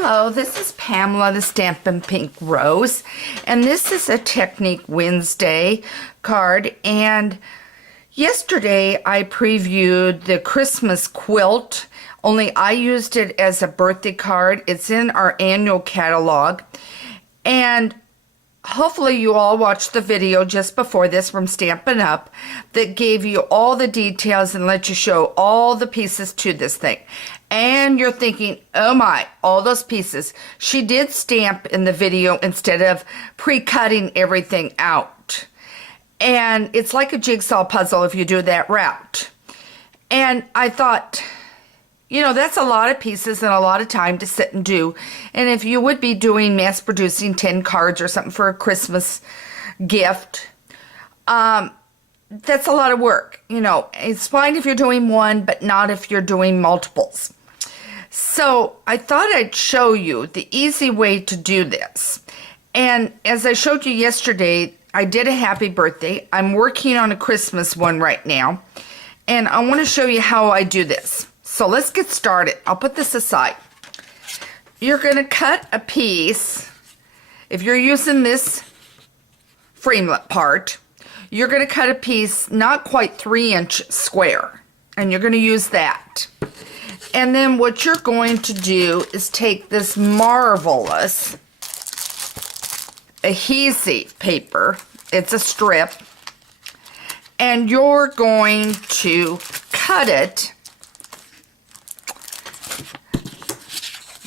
Hello, this is Pamela, the Stampin' Pink Rose, and this is a Technique Wednesday card. And yesterday I previewed the Christmas quilt, only I used it as a birthday card. It's in our annual catalog, and hopefully you all watched the video just before this from Stampin' Up! That gave you all the details and let you show all the pieces to this thing. And you're thinking, oh my, all those pieces. She did stamp in the video instead of pre-cutting everything out. And it's like a jigsaw puzzle if you do that route. And I thought, you know, that's a lot of pieces and a lot of time to sit and do. And if you would be doing mass producing 10 cards or something for a Christmas gift, that's a lot of work. You know, it's fine if you're doing one, but not if you're doing multiples. So I thought I'd show you the easy way to do this. And as I showed you yesterday, I did a happy birthday. I'm working on a Christmas one right now. And I want to show you how I do this. So let's get started. I'll put this aside. You're going to cut a piece. If you're using this framelit part, you're going to cut a piece not quite 3-inch square. And you're going to use that. And then what you're going to do is take this marvelous adhesive paper. It's a strip. And you're going to cut it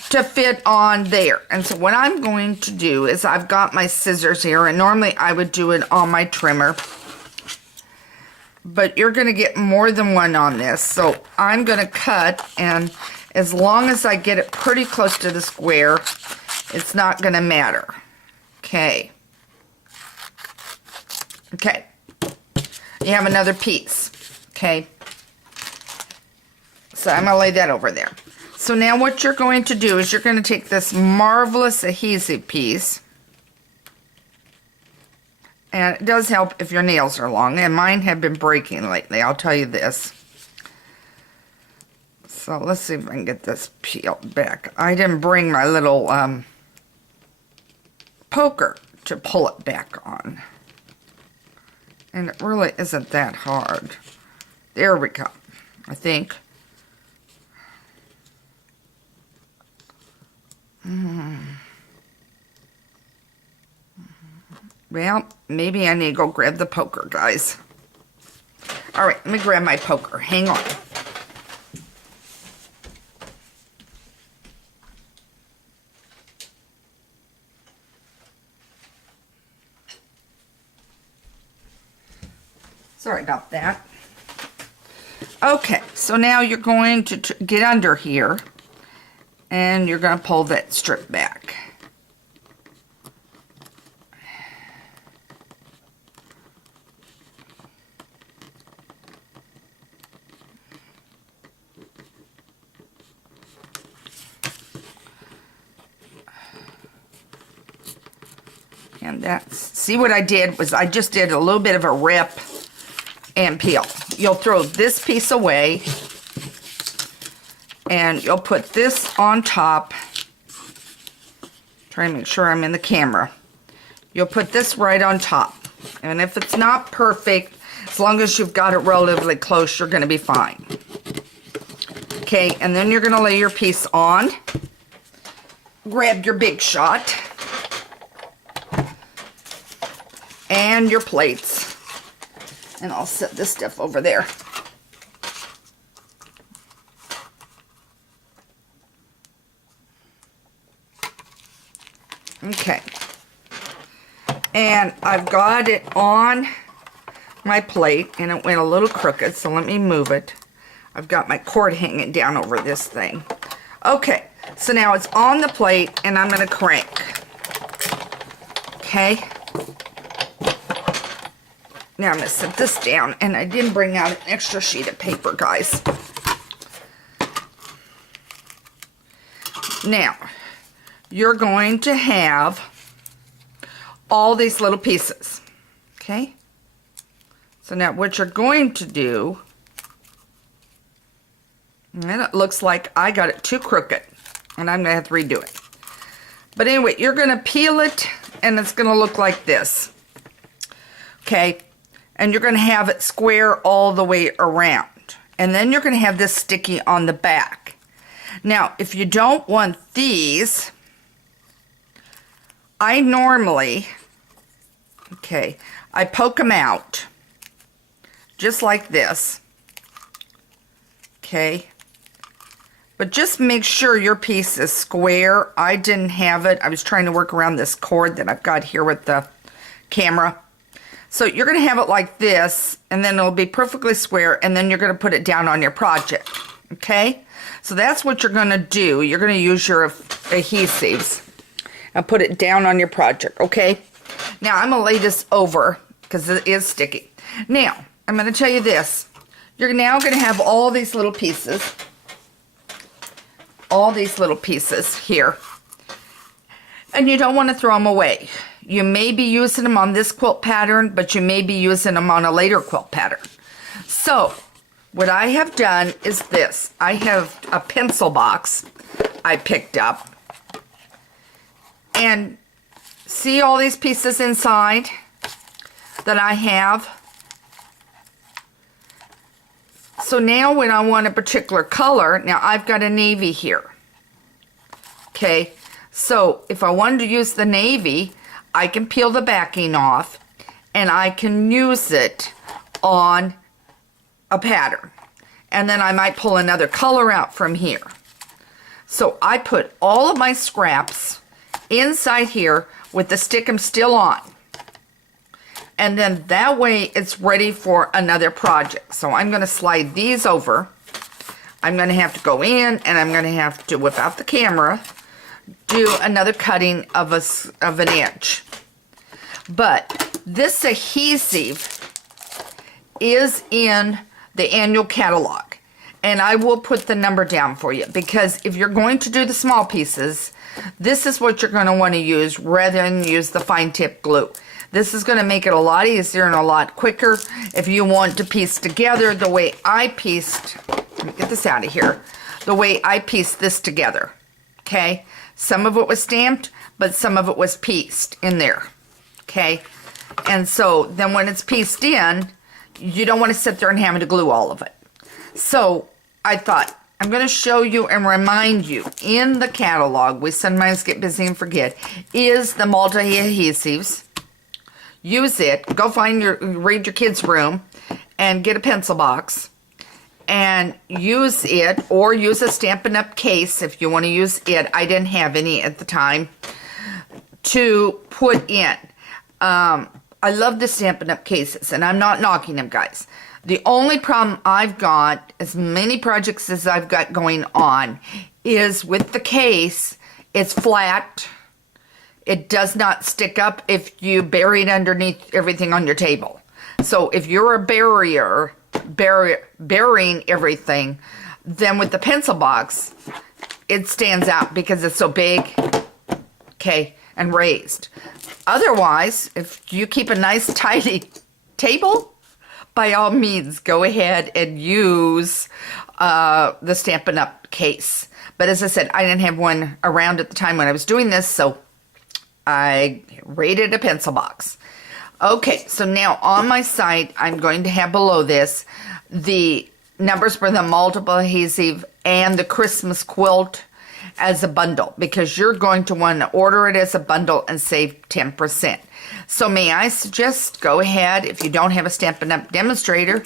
to fit on there. And so what I'm going to do is I've got my scissors here, and normally I would do it on my trimmer, but you're going to get more than one on this. So I'm going to cut, and as long as I get it pretty close to the square, it's not going to matter. Okay. Okay. You have another piece. Okay. So I'm going to lay that over there. So now what you're going to do is you're going to take this marvelous adhesive piece, and it does help if your nails are long, and mine have been breaking lately, I'll tell you this. So let's see if I can get this peeled back. I didn't bring my little poker to pull it back on. And it really isn't that hard. There we go, I think. Well, maybe I need to go grab the poker, guys. All right, let me grab my poker. Hang on. Sorry about that. Okay, so now you're going to get under here, and you're going to pull that strip back. And that's, see what I did was I just did a little bit of a rip and peel. You'll throw this piece away, and you'll put this on top. Try to make sure I'm in the camera. You'll put this right on top. And if it's not perfect, as long as you've got it relatively close, you're going to be fine. Okay, and then you're going to lay your piece on. Grab your big shot. And your plates. And I'll set this stuff over there. Okay. And I've got it on my plate, and it went a little crooked, so let me move it. I've got my cord hanging down over this thing. Okay, so now it's on the plate, and I'm going to crank. Okay. Now I'm going to set this down, and I didn't bring out an extra sheet of paper, guys. Now, you're going to have all these little pieces, okay? So now what you're going to do, and it looks like I got it too crooked, and I'm going to have to redo it. But anyway, you're going to peel it, and it's going to look like this. Okay? And you're going to have it square all the way around. And then you're going to have this sticky on the back. Now, if you don't want these, I normally, okay, I poke them out just like this. Okay? But just make sure your piece is square. I didn't have it. I was trying to work around this cord that I've got here with the camera. So you're going to have it like this, and then it'll be perfectly square, and then you're going to put it down on your project. Okay? So that's what you're going to do. You're going to use your adhesives and put it down on your project. Okay? Now, I'm going to lay this over because it is sticky. Now, I'm going to tell you this. You're now going to have all these little pieces. All these little pieces here. And you don't want to throw them away. You may be using them on this quilt pattern, but you may be using them on a later quilt pattern. So, what I have done is this. I have a pencil box I picked up. And see all these pieces inside that I have? So now when I want a particular color, now I've got a navy here. Okay, so if I wanted to use the navy, I can peel the backing off and I can use it on a pattern. And then I might pull another color out from here. So I put all of my scraps inside here with the stickum still on. And then that way it's ready for another project. So I'm going to slide these over. I'm going to have to go in and I'm going to have to, without the camera, do another cutting of an inch. But this adhesive is in the annual catalog. And I will put the number down for you, because if you're going to do the small pieces, this is what you're going to want to use rather than use the fine tip glue. This is going to make it a lot easier and a lot quicker if you want to piece together the way I pieced. Let me get this out of here. The way I pieced this together. Okay? Some of it was stamped, but some of it was pieced in there. Okay? And so then when it's pieced in, you don't want to sit there and hammer to glue all of it. So I thought, I'm going to show you and remind you in the catalog, we sometimes get busy and forget, is the multi-adhesives. Use it. Go read your kids' room and get a pencil box and use it, or use a Stampin' Up! Case if you want to use it. I didn't have any at the time to put in. I love the Stampin' Up! Cases, and I'm not knocking them, guys. The only problem I've got, as many projects as I've got going on, is with the case, it's flat. It does not stick up if you bury it underneath everything on your table. So if you're a burying everything, then with the pencil box, it stands out because it's so big, okay, and raised. Otherwise, if you keep a nice tidy table, by all means, go ahead and use the Stampin' Up! Case. But as I said, I didn't have one around at the time when I was doing this, so I rated a pencil box. Okay, so now on my site, I'm going to have below this the numbers for the multiple adhesive and the Christmas quilt as a bundle, because you're going to want to order it as a bundle and save 10%. So may I suggest, go ahead, if you don't have a Stampin' Up! Demonstrator,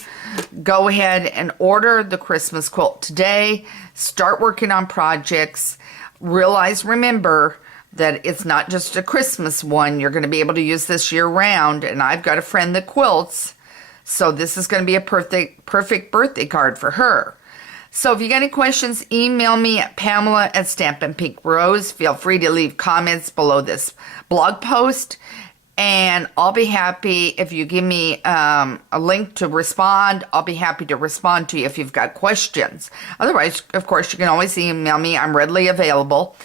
go ahead and order the Christmas quilt today. Start working on projects. Remember, that it's not just a Christmas one. You're going to be able to use this year round. And I've got a friend that quilts, so this is going to be a perfect birthday card for her. So if you got any questions, email me at Pamela@Stampin' Pink Rose. Feel free to leave comments below this blog post. And I'll be happy if you give me a link to respond. I'll be happy to respond to you if you've got questions. Otherwise, of course, you can always email me. I'm readily available.